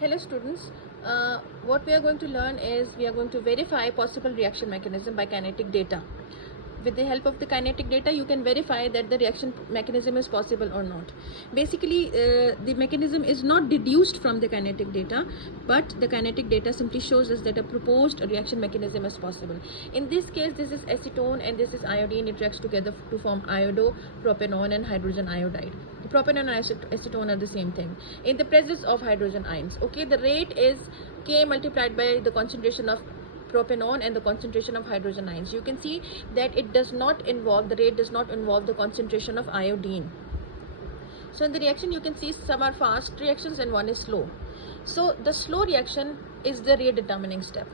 Hello students, what we are going to learn is we are going to verify possible reaction mechanism by kinetic data. With the help of the kinetic data, you can verify that the reaction mechanism is possible or not. Basically, the mechanism is not deduced from the kinetic data, but the kinetic data simply shows us that a proposed reaction mechanism is possible. In this case, this is acetone and this is iodine. It reacts together to form iodopropanone and hydrogen iodide. The propanone and acetone are the same thing in the presence of hydrogen ions. Okay, the rate is K multiplied by the concentration of propanone and the concentration of hydrogen ions. You can see that it does not involve, the rate does not involve the concentration of iodine. So in the reaction, you can see some are fast reactions and one is slow. So the slow reaction is the rate determining step.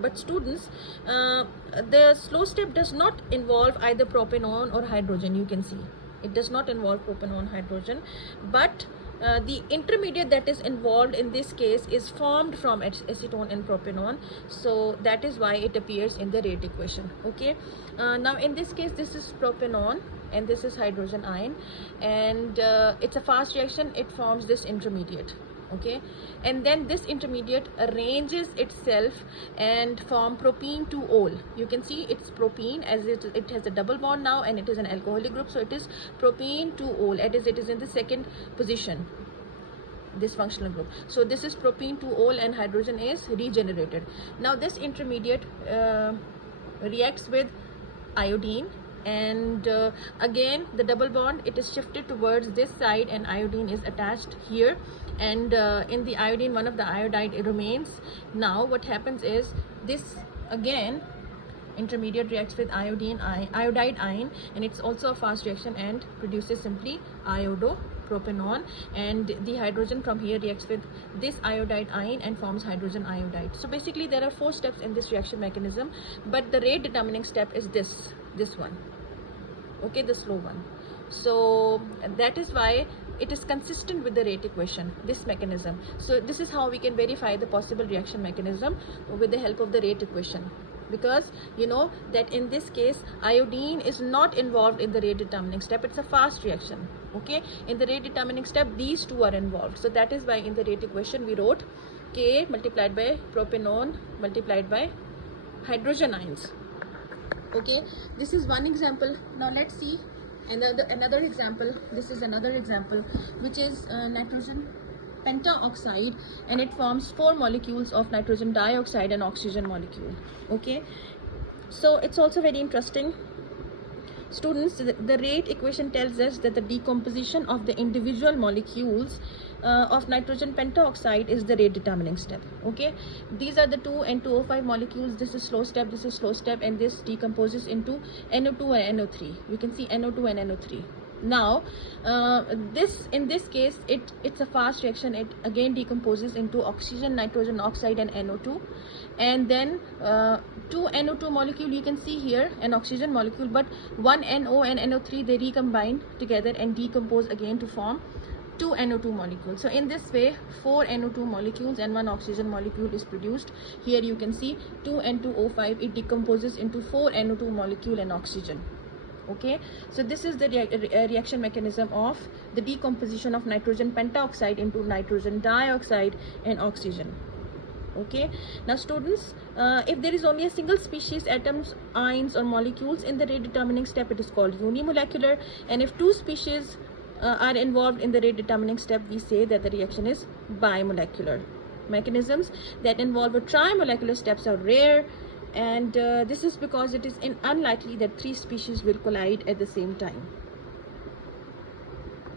But students, the slow step does not involve either propanone or hydrogen. You can see it does not involve propanone, hydrogen, but the intermediate that is involved in this case is formed from acetone and propanone, so that is why it appears in the rate equation. Okay, now in this case, this is propanone and this is hydrogen ion, and it's a fast reaction. It forms this intermediate. Okay, and then this intermediate arranges itself and form propene 2-ol. You can see it's propene, as it has a double bond now and it is an alcoholic group, so it is propene 2-ol, it is in the second position, this functional group. So this is propene 2-ol and hydrogen is regenerated. Now this intermediate reacts with iodine, and again the double bond, it is shifted towards this side and iodine is attached here, and in the iodine, one of the iodide, it remains. Now what happens is this again intermediate reacts with iodide ion, and it's also a fast reaction and produces simply iodopropanone, and the hydrogen from here reacts with this iodide ion and forms hydrogen iodide. So basically there are 4 steps in this reaction mechanism, but the rate determining step is this one. Okay, the slow one. So that is why it is consistent with the rate equation, this mechanism. So this is how we can verify the possible reaction mechanism with the help of the rate equation, because you know that in this case iodine is not involved in the rate determining step. It's a fast reaction. Okay, in the rate determining step these two are involved, so that is why in the rate equation we wrote K multiplied by propanone multiplied by hydrogen ions. Okay, this is one example. Now let's see another example. This is another example, which is nitrogen pentaoxide, and it forms 4 molecules of nitrogen dioxide and oxygen molecule. Okay, so it's also very interesting. Students, the rate equation tells us that the decomposition of the individual molecules of nitrogen pentaoxide is the rate determining step. Okay, these are the 2N2O5 molecules. This is slow step, this is slow step, and this decomposes into NO2 and NO3. You can see NO2 and NO3. Now in this case it's a fast reaction. It again decomposes into oxygen, nitrogen oxide, and NO2, and then 2 NO2 molecule, you can see here an oxygen molecule, but 1 NO and NO3, they recombine together and decompose again to form 2 NO2 molecules. So in this way 4 NO2 molecules and 1 oxygen molecule is produced. Here you can see 2N2O5, it decomposes into 4 NO2 molecule and oxygen. Okay, so this is the reaction mechanism of the decomposition of nitrogen pentaoxide into nitrogen dioxide and oxygen. Okay, now students, if there is only a single species, atoms, ions, or molecules in the rate determining step, it is called unimolecular, and if 2 species are involved in the rate determining step, we say that the reaction is bimolecular. Mechanisms that involve a trimolecular steps are rare, and this is because it is unlikely that 3 species will collide at the same time.